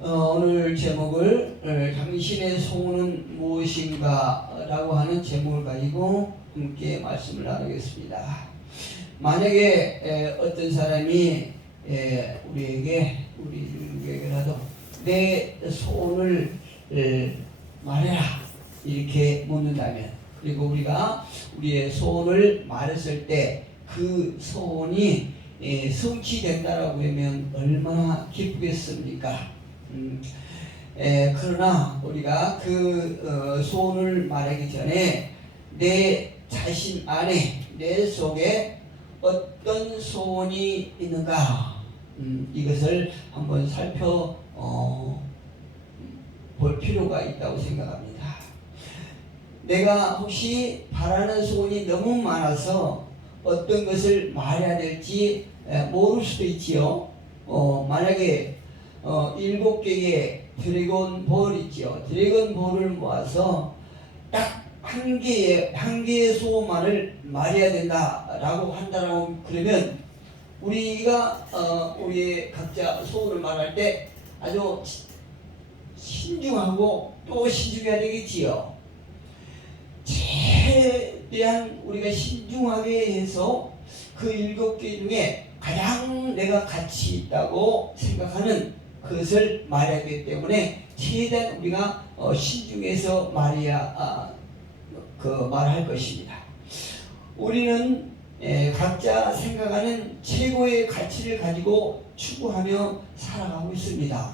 어, 오늘 제목을 어, 당신의 소원은 무엇인가 라고 하는 제목을 가지고 함께 말씀을 나누겠습니다. 만약에 에, 어떤 사람이 에, 우리에게 우리 누구에게라도 내 소원을 에, 말해라 이렇게 묻는다면 그리고 우리가 우리의 소원을 말했을 때 그 소원이 에, 성취된다라고 하면 얼마나 기쁘겠습니까? 음, 에, 그러나 우리가 그 어, 소원을 말하기 전에 내 자신 안에 내 속에 어떤 소원이 있는가 음, 이것을 한번 살펴 어, 볼 필요가 있다고 생각합니다. 내가 혹시 바라는 소원이 너무 많아서 어떤 것을 말해야 될지 에, 모를 수도 있지요. 어, 만약에 어, 일곱 개의 드래곤 볼 있지요. 드래곤 볼을 모아서 딱 한 개의 한 개의 소원만을 말해야 된다라고 한다라고 그러면 우리가 어, 우리의 각자 소원을 말할 때 아주 시- 신중하고 또 신중해야 되겠지요. 최대한 우리가 신중하게 해서 그 일곱 개 중에 가장 내가 가치 있다고 생각하는 그것을 말해야 하기 때문에 최대한 우리가 어, 신중해서 말해야 아, 그 말할 것입니다. 우리는 에, 각자 생각하는 최고의 가치를 가지고 추구하며 살아가고 있습니다.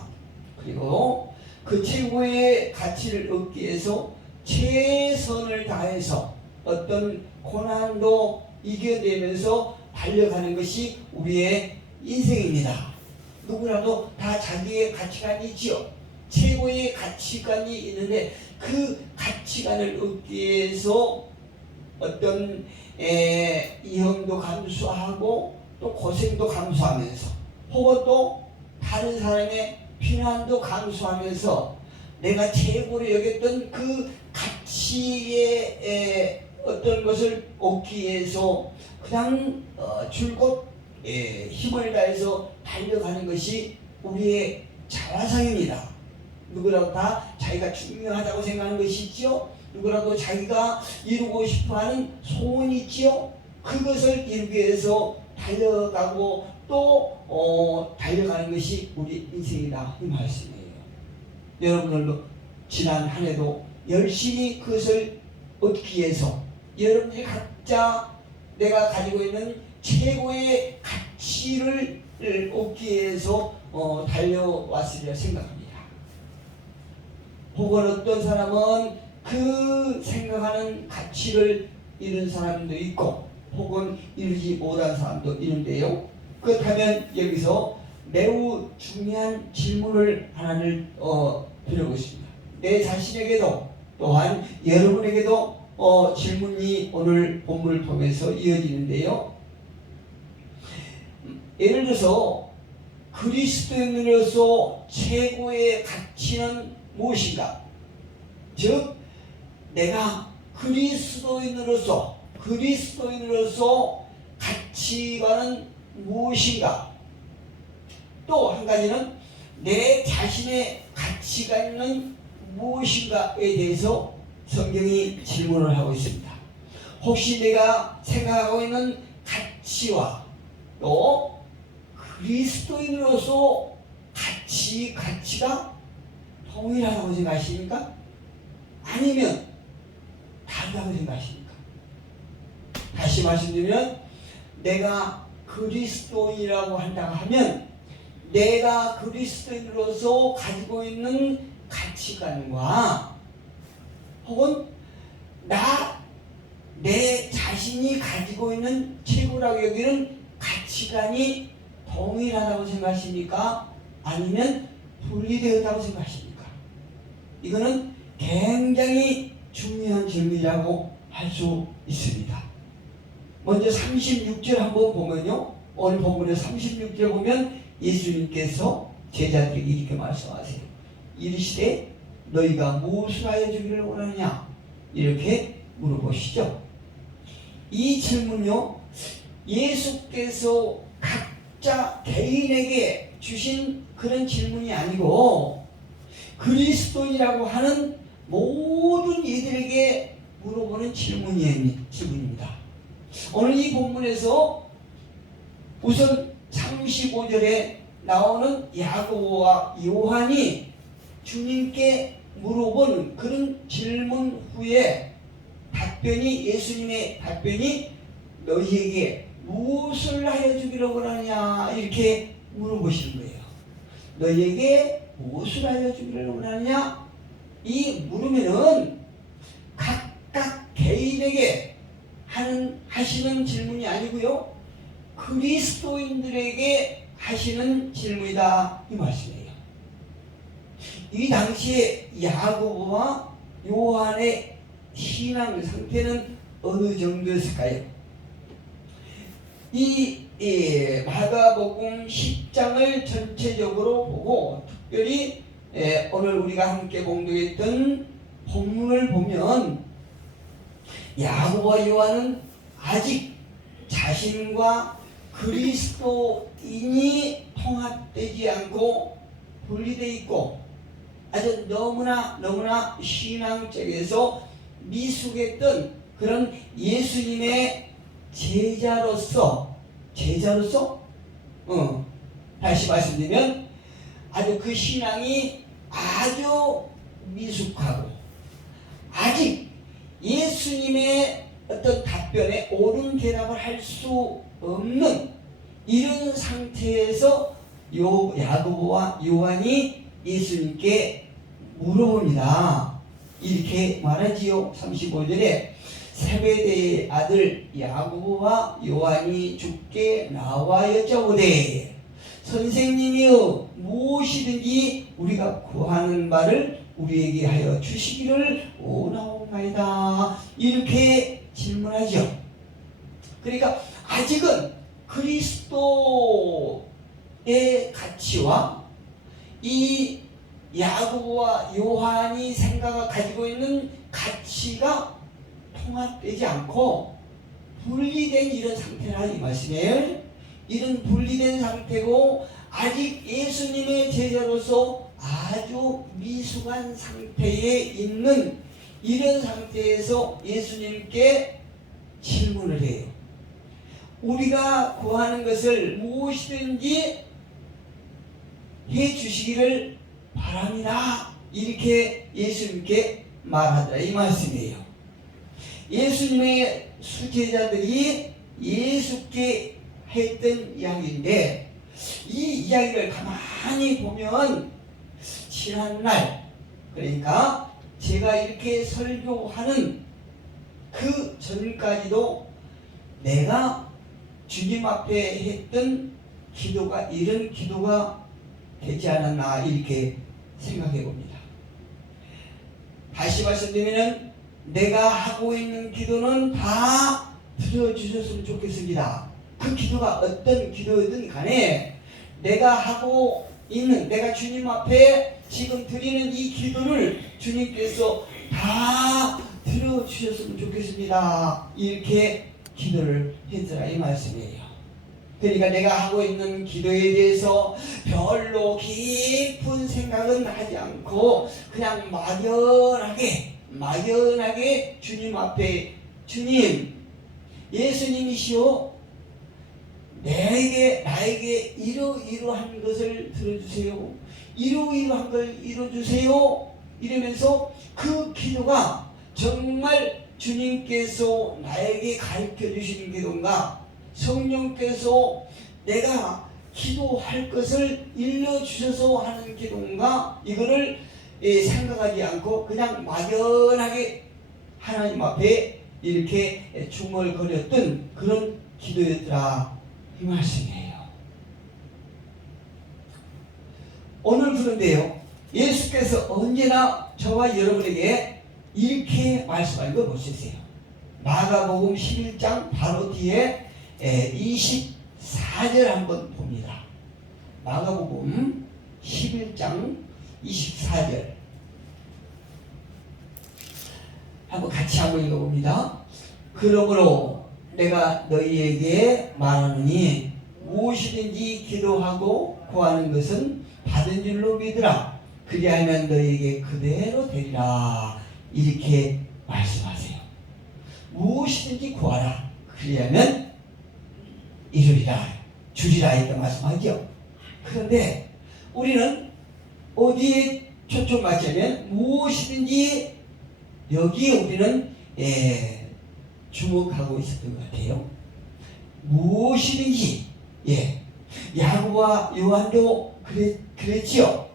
그리고 그 최고의 가치를 얻기 위해서 최선을 다해서 어떤 고난도 이겨내면서 달려가는 것이 우리의 인생입니다. 누구라도 다 자기의 가치관이 있지요. 최고의 가치관이 있는데 그 가치관을 얻기 위해서 어떤 에, 이형도 감수하고 또 고생도 감수하면서 혹은 또 다른 사람의 피난도 감수하면서 내가 최고로 여겼던 그 가치의 에, 어떤 것을 얻기 위해서 그냥 어, 줄곧 에, 힘을 다해서 달려가는 것이 우리의 자화상입니다. 누구라도 다 자기가 중요하다고 생각하는 것이 있지요. 누구라도 자기가 이루고 싶어하는 소원이 있지요. 그것을 이루기 위해서 달려가고 또 어, 달려가는 것이 우리 인생이다 이 말씀이에요. 여러분들도 지난 한 해도 열심히 그것을 얻기 위해서 여러분들이 각자 내가 가지고 있는 최고의 가치를 얻기 위해서 어, 달려왔으리라 생각합니다. 혹은 어떤 사람은 그 생각하는 가치를 잃은 사람도 있고 혹은 이루지 못한 사람도 있는데요. 그렇다면 여기서 매우 중요한 질문을 하나를 어, 드려보겠습니다. 내 자신에게도 또한 여러분에게도 어, 질문이 오늘 본문을 통해서 이어지는데요. 음, 예를 들어서 그리스도인으로서 최고의 가치는 무엇인가? 즉 내가 그리스도인으로서 그리스도인으로서 가치관은 무엇인가? 또 한 가지는 내 자신의 가치관은 무엇인가에 대해서 성경이 질문을 하고 있습니다. 혹시 내가 생각하고 있는 가치와 또 그리스도인으로서 가치 가치가 동일하다고 생각하십니까? 아니면 다르다고 생각하십니까? 다시 말씀드리면 내가 그리스도인이라고 한다고 하면 내가 그리스도인으로서 가지고 있는 가치관과 혹은 나 내 자신이 가지고 있는 최고라고 여기는 가치관이 동일하다고 생각하십니까? 아니면 분리되었다고 생각하십니까? 이거는 굉장히 중요한 질문이라고 할 수 있습니다. 먼저 36절 한번 보면요. 오늘 본문의 36절 보면 예수님께서 제자들에게 이렇게 말씀하세요. 이르시되 너희가 무엇을 하여 주기를 원하느냐? 이렇게 물어보시죠. 이 질문요. 예수께서 각 각자 개인에게 주신 그런 질문이 아니고 그리스도인이라고 하는 모든 이들에게 물어보는 질문입니다. 오늘 이 본문에서 우선 35절에 나오는 야고보와 요한이 주님께 물어본 그런 질문 후에 답변이 예수님의 답변이 너희에게 무엇을 하여 주기로 원하냐 이렇게 물어보시는 거예요. 너희에게 무엇을 하여 주기를 원하느냐? 이 물으면은 각각 개인에게 하는 하시는 질문이 아니고요. 그리스도인들에게 하시는 질문이다 이 말씀이에요. 이 당시에 야고보와 요한의 신앙 상태는 어느 정도였을까요? 이 예, 마가복음 10장을 전체적으로 보고 특별히 예, 오늘 우리가 함께 공부했던 본문을 보면 야고보와 요한은 아직 자신과 그리스도인이 통합되지 않고 분리되어 있고 아주 너무나 너무나 신앙적에서 미숙했던 그런 예수님의 제자로서 제자로서 어, 다시 말씀드리면 아주 그 신앙이 아주 미숙하고 아직 예수님의 어떤 답변에 옳은 대답을 할 수 없는 이런 상태에서 요 야고보와 요한이 예수님께 물어봅니다. 이렇게 말하지요. 35절에 세베대의 아들 야고보와 요한이 주께 나와 여쭤보되 선생님이여 무엇이든지 우리가 구하는 바를 우리에게 하여 주시기를 원하옵나이다 이렇게 질문하죠. 그러니까 아직은 그리스도의 가치와 이 야고보와 요한이 생각을 가지고 있는 가치가 통합되지 않고 분리된 이런 상태라 이 말씀이에요. 이런 분리된 상태고 아직 예수님의 제자로서 아주 미숙한 상태에 있는 이런 상태에서 예수님께 질문을 해요. 우리가 구하는 것을 무엇이든지 해 주시기를 바랍니다. 이렇게 예수님께 말하더라 이 말씀이에요. 예수님의 수제자들이 예수께 했던 이야기인데 이 이야기를 가만히 보면 지난날 그러니까 제가 이렇게 설교하는 그 전까지도 내가 주님 앞에 했던 기도가 이런 기도가 되지 않았나 이렇게 생각해 봅니다. 다시 말씀드리면 내가 하고 있는 기도는 다 들어주셨으면 좋겠습니다. 그 기도가 어떤 기도든 간에 내가 하고 있는 내가 주님 앞에 지금 드리는 이 기도를 주님께서 다 들어주셨으면 좋겠습니다. 이렇게 기도를 했더라 이 말씀이에요. 그러니까 내가 하고 있는 기도에 대해서 별로 깊은 생각은 하지 않고 그냥 막연하게 막연하게 주님 앞에 주님 예수님이시오. 내게 나에게 이러이러한 것을 들어주세요. 이러이러한 걸 이뤄주세요. 이러면서 그 기도가 정말 주님께서 나에게 가르쳐 주시는 기도인가? 성령께서 내가 기도할 것을 일러주셔서 하는 기도인가? 이거를 예, 생각하지 않고 그냥 막연하게 하나님 앞에 이렇게 중얼거렸던 그런 기도였더라 이 말씀이에요. 오늘 그런데요 예수께서 언제나 저와 여러분에게 이렇게 말씀하는 걸 보시세요. 마가복음 11장 바로 뒤에 24절 한번 봅니다. 마가복음 11장 24절 한번 같이 한번 읽어봅니다. 그러므로 내가 너희에게 말하노니 무엇이든지 기도하고 구하는 것은 받은 줄로 믿으라. 그리하면 너에게 그대로 되리라. 이렇게 말씀하세요. 무엇이든지 구하라. 그리하면 이루리라. 주리라 이렇게 말씀하죠. 그런데 우리는 어디에 초점 맞추면 무엇이든지 여기에 우리는 예, 주목하고 있었던 것 같아요. 무엇이든지 예, 야구와 요한도 그랬, 그랬지요.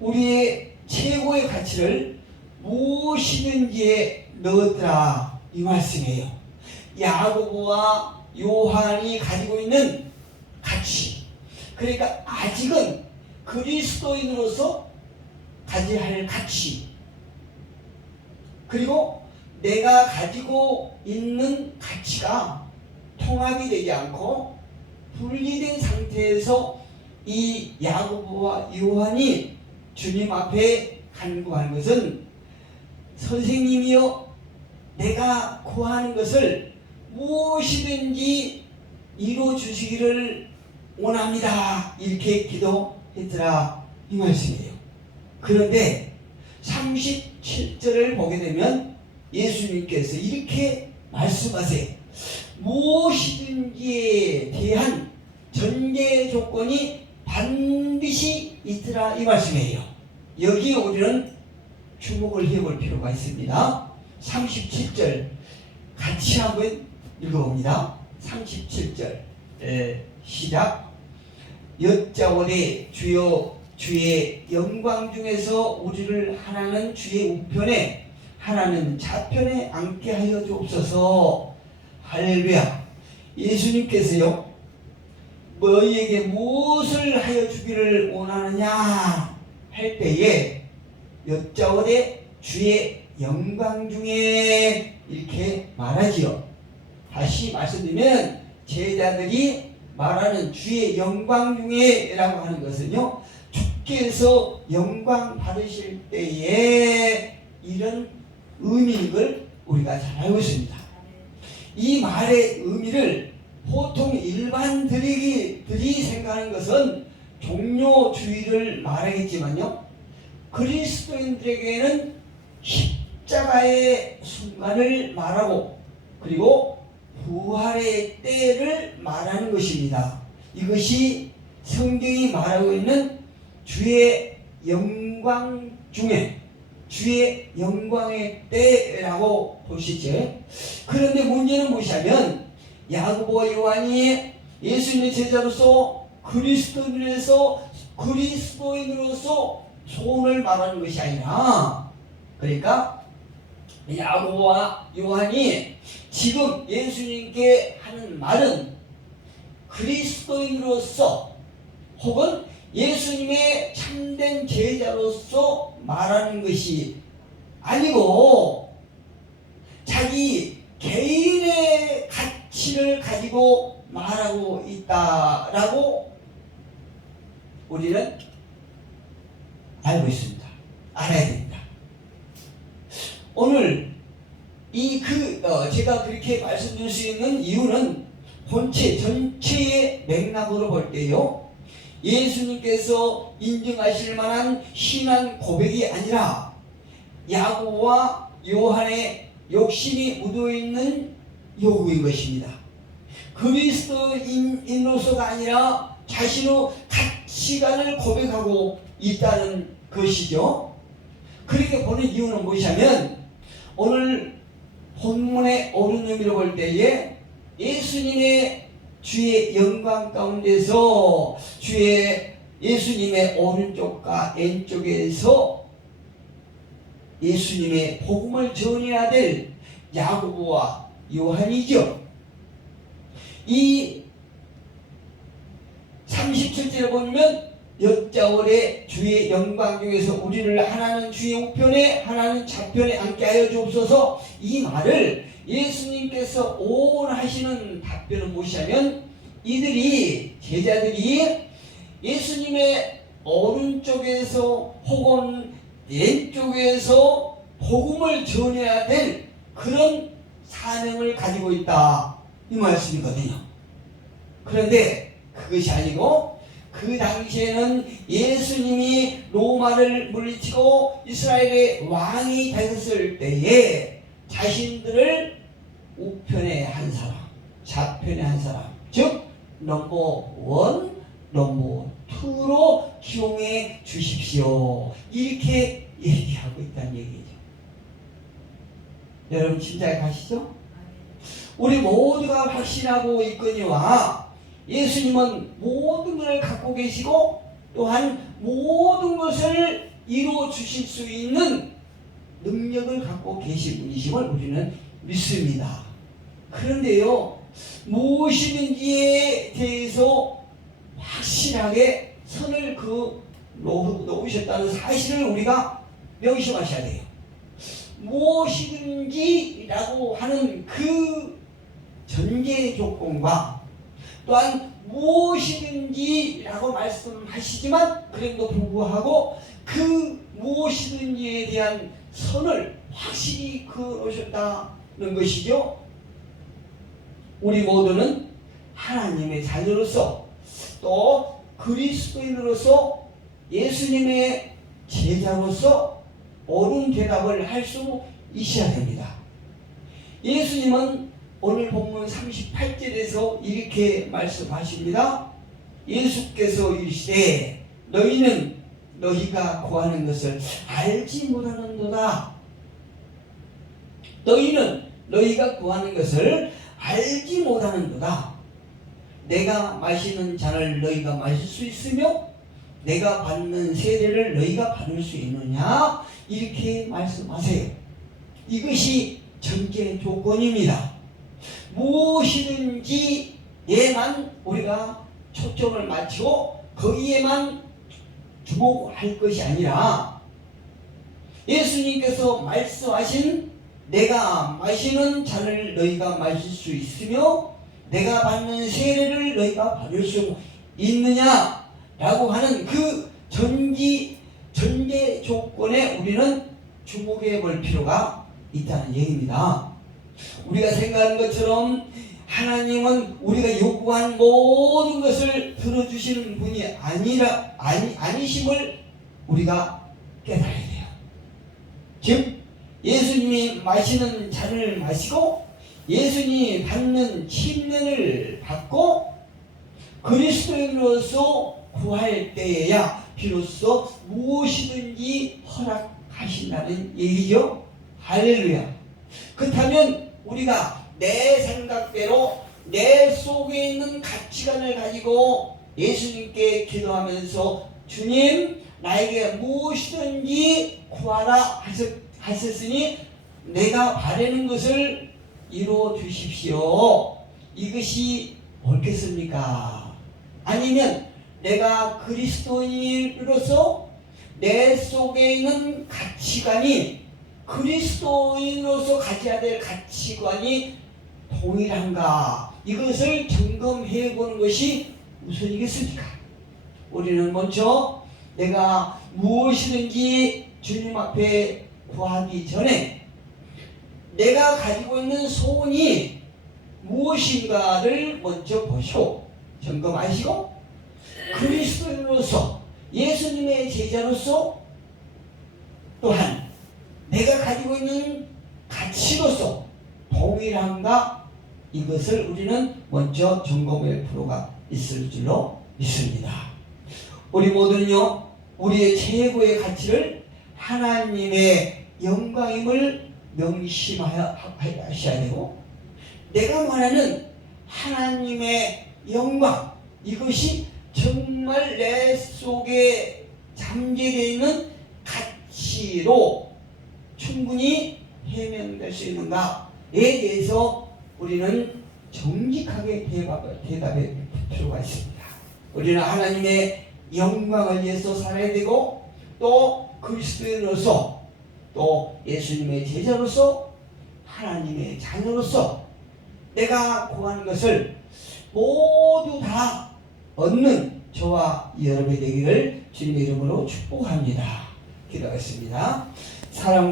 우리의 최고의 가치를 무엇이든지에 넣었더라 이 말씀이에요. 야고보와 요한이 가지고 있는 가치. 그러니까 아직은 그리스도인으로서 가져야 할 가치. 그리고 내가 가지고 있는 가치가 통합이 되지 않고 분리된 상태에서 이 야고보와 요한이 주님 앞에 간구하는 것은 선생님이여 내가 구하는 것을 무엇이든지 이루어 주시기를 원합니다. 이렇게 기도했더라 이 말씀이에요. 그런데 37절을 보게 되면 예수님께서 이렇게 말씀하세요. 무엇이든지에 대한 전제 조건이 반드시 있더라 이 말씀이에요. 여기에 우리는 주목을 해볼 필요가 있습니다. 37절 같이 한번 읽어봅니다. 37절 에, 시작 여자오되 주여 주의 영광 중에서 우리를 하나는 주의 우편에 하나는 좌편에 앉게 하여 주옵소서 할렐루야 예수님께서요 너희에게 무엇을 하여 주기를 원하느냐 할 때에 여자오되 주의 영광 중에 이렇게 말하지요. 다시 말씀드리면 제자들이 말하는 주의 영광 중에라고 하는 것은요. 주께서 영광 받으실 때에 이런 의미인 걸 우리가 잘 알고 있습니다. 이 말의 의미를 보통 일반들이 들이 생각하는 것은 종료주의를 말하겠지만요. 그리스도인들에게는 십자가의 순간을 말하고 그리고 부활의 때를 말하는 것입니다. 이것이 성경이 말하고 있는 주의 영광 중에 주의 영광의 때라고 보시죠. 그런데 문제는 무엇이냐면 야고보 요한이 예수님의 제자로서 그리스도인으로서 그리스도인으로서 소원을 말하는 것이 아니라 그러니까 야고보와 요한이 지금 예수님께 하는 말은 그리스도인으로서 혹은 예수님의 참된 제자로서 말하는 것이 아니고 자기 개인의 가치를 가지고 말하고 있다라고 우리는 알고 있습니다. 알아야 됩니다. 오늘 이그 어, 제가 그렇게 말씀드릴 수 있는 이유는 본체 전체의 맥락으로 볼 때요. 예수님께서 인정하실 만한 신한 고백이 아니라 야고와 요한의 욕심이 묻어 있는 요구인 것입니다. 그리스도인으로서가 아니라 자신의 가치관을 고백하고 있다는 것이죠. 그렇게 보는 이유는 무엇이냐면 오늘 본문의 옳은 의미로 볼 때에 예수님의 주의 영광 가운데서 주의 예수님의 오른쪽과 왼쪽에서 예수님의 복음을 전해야 될 야고보와 요한이죠. 이 37절에 보면 여자월의 주의 영광 중에서 우리를 하나는 주의 우편에 하나는 좌편에 앉게 하여 주옵소서 이 말을 예수님께서 오원하시는 답변은 무엇이냐면 이들이 제자들이 예수님의 오른쪽에서 혹은 왼쪽에서 복음을 전해야 될 그런 사명을 가지고 있다 이 말씀이거든요. 그런데 그것이 아니고 그 당시에는 예수님이 로마를 물리치고 이스라엘의 왕이 되었을 때에 자신들을 우편의 한 사람, 좌편의 한 사람, 즉 넘버 원, 넘버 투로 기용해 주십시오. 이렇게 얘기하고 있다는 얘기죠. 여러분 진짜 가시죠? 우리 모두가 확신하고 있거니와 예수님은 모든 것을 갖고 계시고 또한 모든 것을 이루어 주실 수 있는 능력을 갖고 계신 분이심을 우리는 믿습니다. 그런데요, 무엇이든지에 대해서 확실하게 선을 그 놓- 놓으셨다는 사실을 우리가 명심하셔야 돼요. 무엇이든지라고 하는 그 전제 조건과 또한 무엇이든지라고 말씀하시지만 그래도 불구하고 그 무엇이든지에 대한 선을 확실히 그어놓으셨다는 것이죠. 우리 모두는 하나님의 자녀로서 또 그리스도인으로서 예수님의 제자로서 옳은 대답을 할 수 있어야 됩니다. 예수님은 오늘 본문 38절에서 이렇게 말씀하십니다. 예수께서 이르시되 너희는 너희가 구하는 것을 알지 못하는도다. 너희는 너희가 구하는 것을 알지 못하는도다. 내가 마시는 잔을 너희가 마실 수 있으며 내가 받는 세례를 너희가 받을 수 있느냐? 이렇게 말씀하세요. 이것이 전제 조건입니다. 무엇이든지 에만 우리가 초점을 맞추고 거기에만 주목할 것이 아니라 예수님께서 말씀하신 내가 마시는 잔을 너희가 마실 수 있으며 내가 받는 세례를 너희가 받을 수 있느냐라고 하는 그 전기 전제 조건에 우리는 주목해 볼 필요가 있다는 얘기입니다. 우리가 생각하는 것처럼 하나님은 우리가 요구한 모든 것을 들어주시는 분이 아니라 아니 아니심을 우리가 깨달아야 돼요. 즉 예수님이 마시는 잔을 마시고 예수님이 받는 침례를 받고 그리스도인으로서 구할 때에야 비로소 무엇이든지 허락하신다는 얘기죠. 할렐루야. 그렇다면 우리가 내 생각대로 내 속에 있는 가치관을 가지고 예수님께 기도하면서 주님 나에게 무엇이든지 구하라 하셨으니 내가 바라는 것을 이루어 주십시오. 이것이 옳겠습니까? 아니면 내가 그리스도인으로서 내 속에 있는 가치관이 그리스도인으로서 가져야 될 가치관이 동일한가 이것을 점검해 보는 것이 우선이겠습니까? 우리는 먼저 내가 무엇이든지 주님 앞에 구하기 전에 내가 가지고 있는 소원이 무엇인가를 먼저 보시고 점검하시고 그리스도인으로서 예수님의 제자로서 또한 내가 가지고 있는 가치로서 동일한가 이것을 우리는 먼저 점검할 필요가 있을 줄로 믿습니다. 우리 모두는요, 우리의 최고의 가치를 하나님의 영광임을 명심하여 하셔야 되고, 내가 말하는 하나님의 영광, 이것이 정말 내 속에 잠재되어 있는 가치로 충분히 해명될 수 있는가에 대해서 우리는 정직하게 대답, 대답할 필요가 있습니다. 우리는 하나님의 영광을 위해서 살아야 되고 또 그리스도인으로서 또 예수님의 제자로서 하나님의 자녀로서 내가 구하는 것을 모두 다 얻는 저와 여러분이 되기를 주님의 이름으로 축복합니다. 기도하겠습니다. 사랑